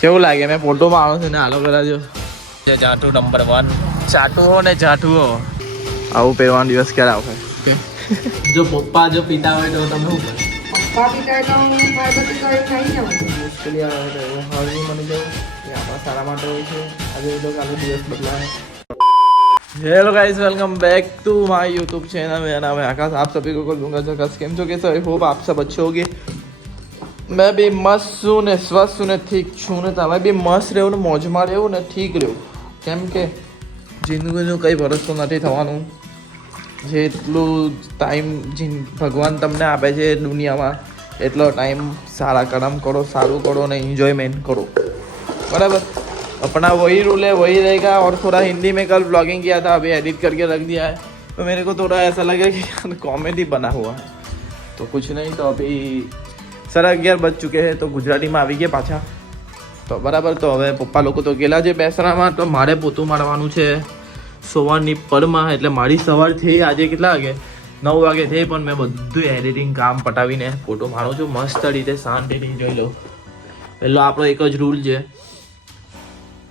કેવું લાગે મેં ફોટોમાં આવું છું ને હાલો કરાજો જાટુ નંબર 1 ચાટુ હો ને જાટુ હો આવું પહેરવાનો દિવસ ક્યારે આવશે જો પપ્પા જો પિતા હોય તો તમે શું કરો પપ્પા પિતા તો હું પાર્વતી કરી ખાઈ જાઉં મુશ્કેલી આવે તો હું હળવી મળી જાઉં એ આપણા સારા માટે હોય છે આજે તો કાલે દિવસ બદલાય hello guys welcome back to my YouTube channel मेरा नाम है आकाश आप सभी को दूंगा जकास केम छो कैसे आई होप आप सब अच्छे होगे मैं भी मस्त हूँ ने स्वस्थ हूँ ने ठीक छूँ ने તમે બી મસ્ત રહેવું ને મોજમાં રહેવું ને ઠીક રહેવું કેમ કે જિંદગીનું કંઈ ભરોસો નથી થવાનું જેટલું ટાઈમ ભગવાન તમને આપે છે દુનિયામાં એટલો ટાઈમ સારા કર્મ કરો સારું કરો ને एंजॉयमेंट करो बराबर अपना वही रूल है वही रहेगा और थोड़ा हिंदी में कल ब्लॉगिंग किया था अभी एडिट करके रख दिया है तो मेरे को थोड़ा ऐसा लगा कि यार कॉमेडी बना हुआ है तो कुछ नहीं तो अभी 11:30 बज चुके हैं तो गुजराती में આવી ગયા પાછા તો બરાબર તો હવે પપ્પા લોકો તો ગયેલા છે બેસરામાં તો મારે પોતું મારવાનું છે સવારની પરમાં એટલે મારી સવાર થઈ આજે કેટલા વાગે 9 વાગે થઈ પણ મેં બધું એડિટિંગ કામ પટાવીને ફોટો મારું છું મસ્ત રીતે શાંતિથી જોઈ લો પહેલો આપણો એક જ રૂલ છે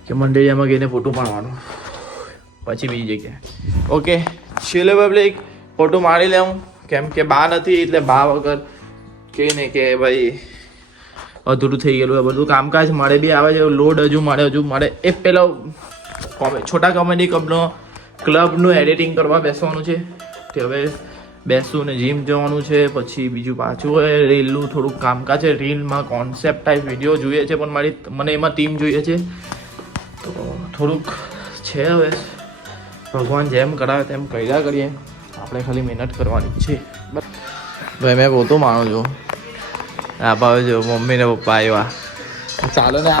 કે મંડળિયામાં ગઈને ફોટો પાડવાનો પછી બીજી જગ્યાએ ઓકે ચલો પબ્લિક ફોટો મારી લઉં કેમ કે બા નથી એટલે બા વગર કહે ને કે ભાઈ અધૂરું થઈ ગયેલું બધું કામકાજ મારે બી આવે છે લોડ હજુ મારે એ પેલો છોટા કોમેડી ક્લબનું એડિટિંગ કરવા બેસવાનું છે તે હવે બેસું ને જીમ જવાનું છે પછી બીજું પાછું હોય રીલનું થોડુંક કામકાજ છે રીલમાં કોન્સેપ્ટ ટાઈપ વિડીયો જોઈએ છે પણ મને એમાં ટીમ જોઈએ છે તો થોડુંક છે હવે ભગવાન જેમ કરાવે તેમ કર્યા કરીએ આપણે ખાલી મહેનત કરવાની છે ભાઈ મેં પોતું માનું છું આ ભાવે જો મમ્મી ને પપ્પા આવ્યા ચાલો ને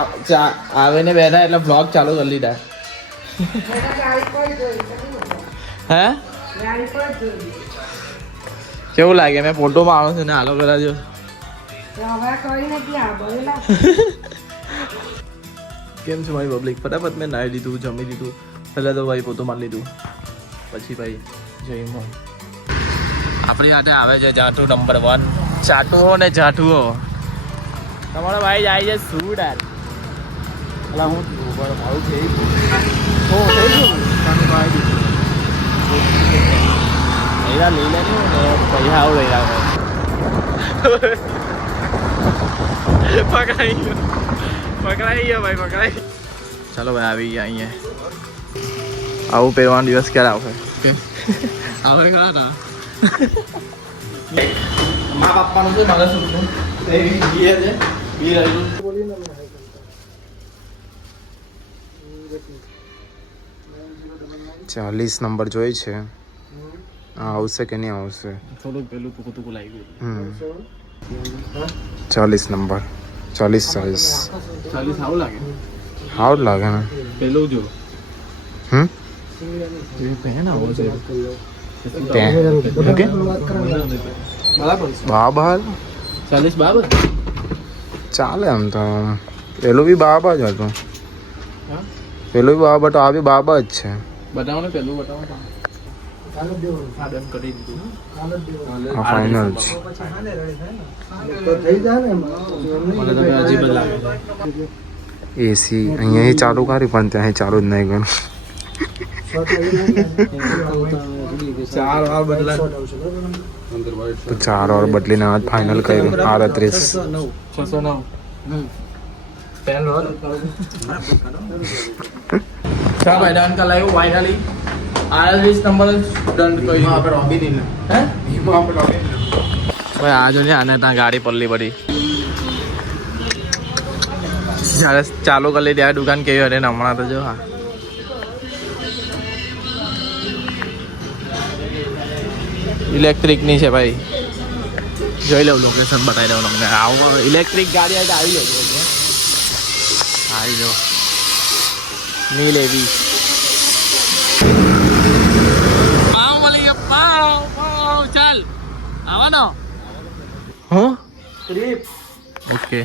આવે ને બેઠા એટલે બ્લોગ ચાલુ કરી લીધા હે કેવું લાગે મેં ફોટોમાં આવું છું ને હાલો કરાજો કેમ છે મારી પબ્લિક ફટાફટ મેં નાહી લીધું જમી લીધું પહેલાં તો ભાઈ પોતું મારી લીધું પછી ભાઈ જઈમાં આપણી સાથે આવે છે જાટુ નંબર 1 ચાટુ હો ને જાટુ હો તમારો ભાઈ જાય છે શું યાર એટલે હું મારું છે એરા લઈ લે ને પૈસા આવું લઈ લાવે પકડાઈ ગયો ભાઈ પકડાઈ ચાલો ભાઈ આવી ગયા અહીંયા આવું પહેરવાનો દિવસ ક્યારે આવશે આવે ખરા ના મા બાપાનું છે મારા સુખનું છે બી રહ્યું 40 નંબર જોઈ છે આવશે કે નહીં આવશે થોડુંક પેલું ટૂંકું લાગી ગયું 40 નંબર 40 સાઈઝ 40 આવું લાગે હાવ લાગે ને પેલું જો પેન આવો છે ઓકે બાબા 40 બરાબર ચાલે આમ તો પેલું બી બાબા જ હતું પેલું બી બાબા તો આ બી બાબા જ છે બતાવો ને પેલું બતાવો કરી દીધું ફાઇનલ છે એસી અહીંયા ચાલુ કરી પણ ત્યાં ચાલુ જ નહીં ગયું 4 વાર બદલા તો 4 વાર બદલીને આ ફાઇનલ કર્યું 38 609 પેન રોલ ચા ભાઈ ડન કર લાવ્યો ફાઇનલી 38 નંબર ડન કર્યો આપણે રોબી દીને હે ઈમો આપણે રોબી ભાઈ આ જો ને આને ત્યાં ગાડી પલ્લી પડી જ્યારે ચાલુ કરી લીધી આ દુકાન કેવી હતી ને હમણાં તો જો હા ઇલેક્ટ્રિકની છે ભાઈ જોઈ લઉં લોકેશન બતાવી દઉં તમને આવું ઇલેક્ટ્રિક ગાડી આવી તો આવી જાઓ નહીં લેવી ચાલ આવવાનો હું ઓકે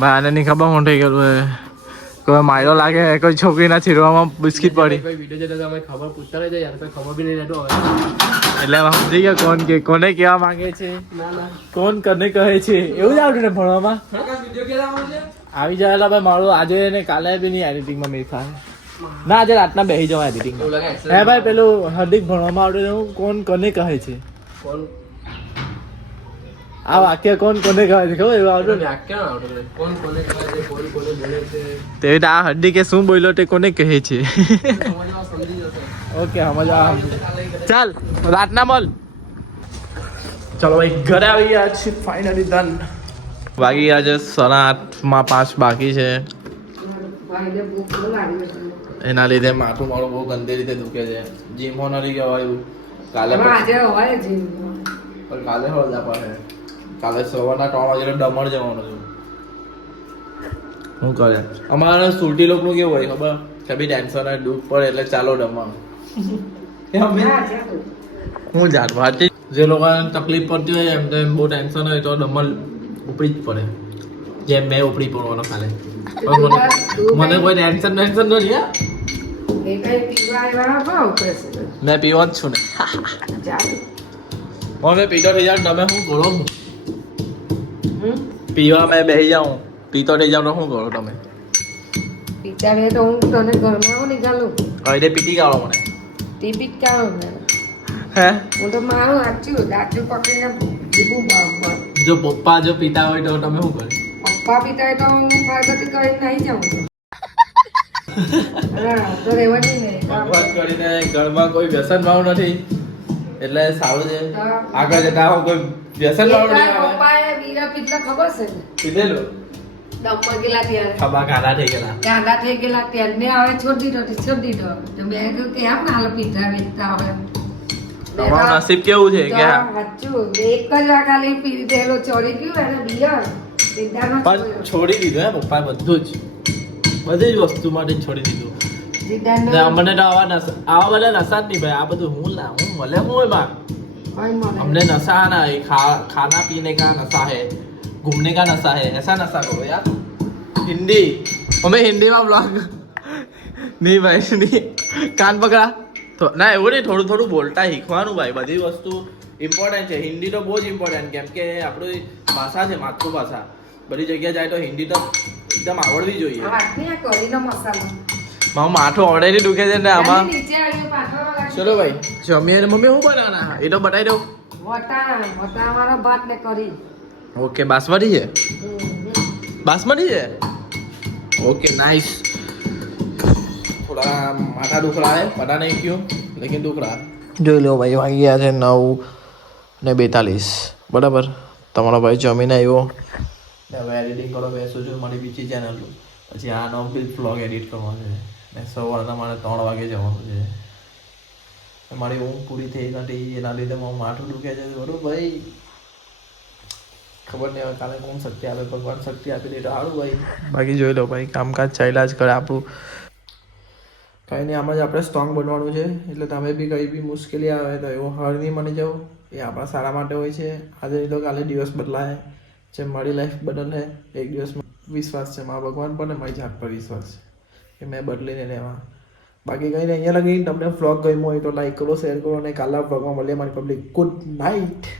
ભાઈ આને નહીં ખબર હું થઈ ગયેલું કોઈ માયલો લાગે કોઈ છોકરીના છીરવામાં બિસ્કિટ પડી ખબર પૂછતા રહી જાય ખબર બી નહીં રહેતો એટલે સમજી ગયા કોણ કે કોને કેવા માંગે છે કોણ કને કહે છે એવું જ આવડે ને ભણવામાં આવી જાય ભાઈ મારું આજે ને કાલે બી નહીં એડિટિંગમાં મેં થાય ના આજે રાતના બેસી જવા એડિટિંગમાં હે ભાઈ પેલું હાર્દિક ભણવામાં આવડે એવું કોણ કોને કહે છે આ વાક્ય કોણ કોને કહે છે ખબર એવું આવડે તેવી રીતે આ હાર્દિકે શું બોલ્યો તે કોને કહે છે ઓકે સમજવા ચાલ રાતના મળ ચાલો ભાઈ ઘરે આવી ગયા છે ફાઇનલી ડન વાગી ગયા છે 8:30 બાકી છે ભાઈને ભૂખ બહુ લાગી હતી. એના લીધે માથું મારું બહુ ગંદી રીતે દુખે છે જીમો નથી કહેવાયું કાલે હવે આજે હોય જીમ. પણ કાલે હળદા પડે કાલે સવારના 3 વાગે દમણ જવાનું છે શું કરે અમારા સુરતી લોકોનું કેવું હોય ખબર કે બી ટેન્શન હોય દુઃખ પડે એટલે ચાલો દમણ ના, આજે તો. હું જાણ ભારતી જે લોકોને તકલીફ પડતી હોય એમ તો એમ બહુ ટેન્શન હોય તો દમણ ઉપડી જ પડે જેમ મેં ઉપડી પડવાનો કાલે મને કોઈ ટેન્શન નથી હા એ કઈ પીવા આવ્યા ભાવ કરશે. મેં પીવો જ છું ને ચાલ. હવે પીતો થઈ જાવ તમે શું કરો હમ? પીવા મેં બેસી જાઉં પીતો થઈ જાવ તો શું કરો તમે પીતા રહે તો હું તને ઘરમાં નીકાળું. હવે પીટી ગાળો મને તે બી કાઢો ને. હે હું તો મારું દાચું પકડીને દીપું બરાબર. જો પપ્પા જો પીતા હોય તો તમે શું કરો પપ્પા પીતા હોય તો હું પ્રગતિ કરીને નહીં જાઉં તો. હા તો રહેવાની નહીં. ભગવાન કરીને ઘરમાં કોઈ વ્યસન ભાવ નથી એટલે સારું છે આગળ જતા હું કોઈ વ્યસન ભાવ નહીં આવે પપ્પાએ બીજા પીટલા ખબર છે ને? પીધેલું ડબ્બા ગયેલા ત્યારે ખભા કાઢા થઈ ગયેલા ગાંડા થઈ ગયેલા તેને હવે છોડી દીધો તો મેં કહ્યું કે આમ હાલ પીધા વેચતા હવે તમારું નસીબ કેવું છે કે સાચું એક જ વાર ખાલી પી દીધેલો ચોરી ગયું એને બિયર પીધાનો પણ છોડી દીધું હે પપ્પાએ બધું જ બધી જ વસ્તુ માટે છોડી દીધું જીદાનો ને અમને તો આવા બધા નશા જ નહીં ભાઈ આ બધું હું મળે હું હોય બાર કોઈ મને हमने नशा ना है खाना पीने का नशा है घूमने का नशा है ऐसा नशा करो यार हिंदी हमें हिंदी में ब्लॉग नहीं भाई नहीं कान पकड़ा तो ના એવું નહીં થોડું થોડું બોલતા શીખવાનું ભાઈ બધી વસ્તુ ઇમ્પોર્ટન્ટ છે હિન્દી તો બહુ જ ઇમ્પોર્ટન્ટ કેમ કે આપણી ભાષા છે માતૃભાષા બધી જગ્યાએ જાય તો હિન્દી તો એકદમ આવડવી જોઈએ આ વાતની આ કરીનો મસાલો મારું માથું ઓલરેડી દુખે છે ને આમાં નીચે આવી પાછળ વાળા ચલો ભાઈ જમીએ ને મમ્મી શું બનાવવાના એ તો બતાવી દઉં વટા વાળો ભાત ને કરી ઓકે બાસમતી છે બાસમતી છે ओके नाइस थोड़ा माथा दुख रहा है पता नहीं क्यों लेकिन दुख रहा है જોઈ લો ભાઈ વાગી ગયા છે 9:42 બરાબર તમારો ભાઈ જમીને આવ્યો ને હવે એડિટિંગ કરો બેસું છું મારી બીજી ચેનલ પછી આ નો વ્લોગ એડિટ કરવાનો છે ને સવારના મારે 3 વાગે જવાનું છે મારી ઊંઘ પૂરી થઈ નથી એના લીધે મારું માથું દુખે છે બરોબર ભાઈ ખબર નહીં હવે કાલે કોણ શક્તિ આપે ભગવાન શક્તિ આપી દે તો સારું ભાઈ બાકી જોઈ લો ભાઈ કામકાજ ચાલ્યા જ કરે આપણું કંઈ નહીં આમાં જ આપણે સ્ટ્રોંગ બનવાનું છે એટલે તમે બી કંઈ બી મુશ્કેલી આવે તો એવો હાર નહીં માની જાઓ એ આપણા સારા માટે હોય છે આજે નહીં તો કાલે દિવસ બદલાય જેમ મારી લાઈફ બદલે એક દિવસમાં વિશ્વાસ છે મારા ભગવાન પર ને મારી જાત પર વિશ્વાસ છે કે મેં બદલીને લેવા બાકી કંઈ નહીં અહીંયા લગી તમને વ્લોગ ગમ્યો હોય તો લાઈક કરો શેર કરો અને કાલના વ્લોગમાં મળીએ મારી પબ્લિક ગુડ નાઇટ